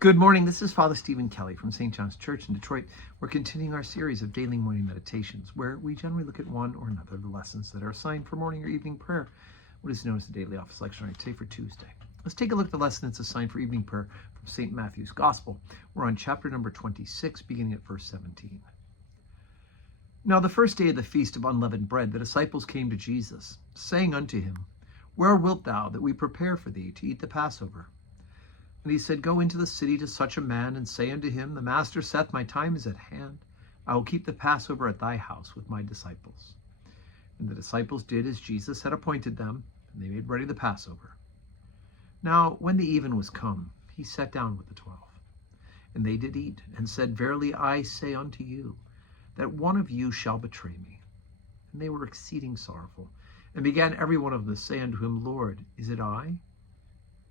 Good morning. This is Father Stephen Kelly from St. John's Church in Detroit. We're continuing our series of daily morning meditations, where we generally look at one or another of the lessons that are assigned for morning or evening prayer, what is known as the daily office lectionary, today for Tuesday. Let's take a look at the lesson that's assigned for evening prayer from St. Matthew's Gospel. We're on chapter number 26, beginning at verse 17. Now the first day of the feast of unleavened bread, the disciples came to Jesus, saying unto him, Where wilt thou that we prepare for thee to eat the Passover? And he said, Go into the city to such a man, and say unto him, The Master saith, My time is at hand. I will keep the Passover at thy house with my disciples. And the disciples did as Jesus had appointed them, and they made ready the Passover. Now when the even was come, he sat down with the 12. And they did eat, and said, Verily I say unto you, that one of you shall betray me. And they were exceeding sorrowful, and began every one of them to say unto him, Lord, is it I?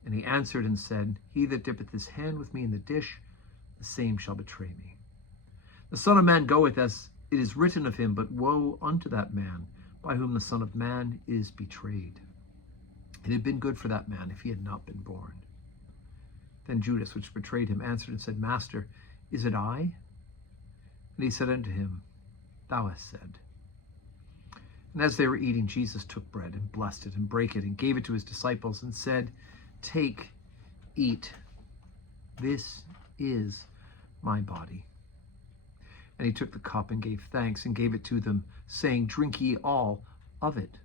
And he answered and said, He that dippeth his hand with me in the dish, the same shall betray me. The Son of Man goeth as it is written of him, but woe unto that man by whom the Son of Man is betrayed. It had been good for that man if he had not been born. Then Judas, which betrayed him, answered and said, Master, is it I? And he said unto him, Thou hast said. And as they were eating, Jesus took bread and blessed it and brake it and gave it to his disciples and said, Take, eat, this is my body. And he took the cup and gave thanks and gave it to them, saying, Drink ye all of it.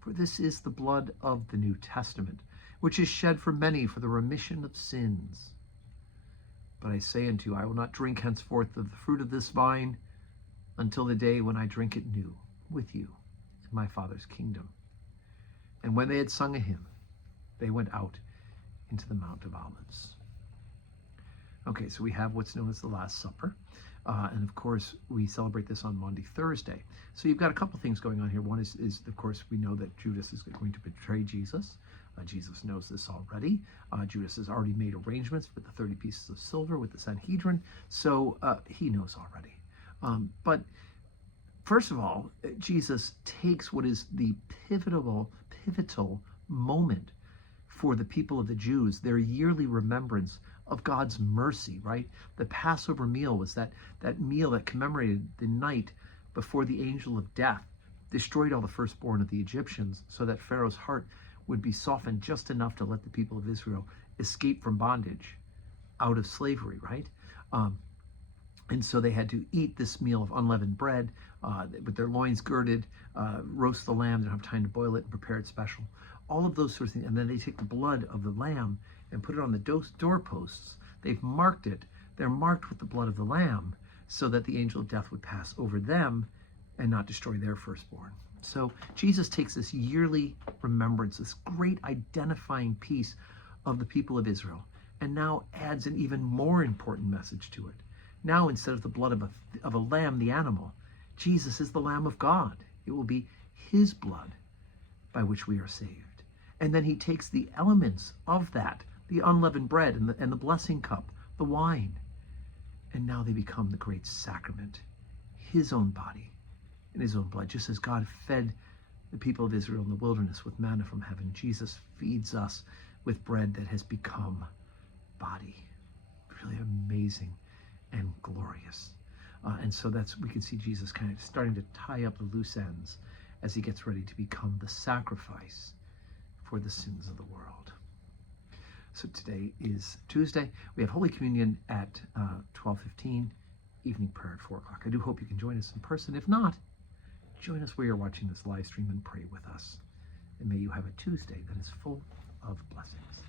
For this is the blood of the New Testament, which is shed for many for the remission of sins. But I say unto you, I will not drink henceforth of the fruit of this vine until the day when I drink it new with you in my Father's kingdom. And when they had sung a hymn, they went out into the Mount of Olives. Okay, so we have what's known as the Last Supper. And of course, we celebrate this on Maundy Thursday. So you've got a couple things going on here. One is, of course, we know that Judas is going to betray Jesus. Jesus knows this already. Judas has already made arrangements with the 30 pieces of silver with the Sanhedrin. So he knows already. But first of all, Jesus takes what is the pivotal moment for the people of the Jews, their yearly remembrance of God's mercy, right? The Passover meal was that meal that commemorated the night before the angel of death destroyed all the firstborn of the Egyptians so that Pharaoh's heart would be softened just enough to let the people of Israel escape from bondage out of slavery, right? And so they had to eat this meal of unleavened bread with their loins girded, roast the lamb, they don't have time to boil it and prepare it special. All of those sorts of things. And then they take the blood of the lamb and put it on the doorposts. They've marked it. They're marked with the blood of the lamb so that the angel of death would pass over them and not destroy their firstborn. So Jesus takes this yearly remembrance, this great identifying piece of the people of Israel, and now adds an even more important message to it. Now, instead of the blood of a lamb, the animal, Jesus is the Lamb of God. It will be his blood by which we are saved. And then he takes the elements of that, the unleavened bread and the blessing cup, the wine, and now they become the great sacrament, his own body and his own blood. Just as God fed the people of Israel in the wilderness with manna from heaven, Jesus feeds us with bread that has become body. Really amazing and glorious. And so we can see Jesus kind of starting to tie up the loose ends as he gets ready to become the sacrifice for the sins of the world. So today is Tuesday. We have Holy Communion at 12:15, evening prayer at 4 o'clock. I do hope you can join us in person. If not, join us where you're watching this live stream and pray with us. And may you have a Tuesday that is full of blessings.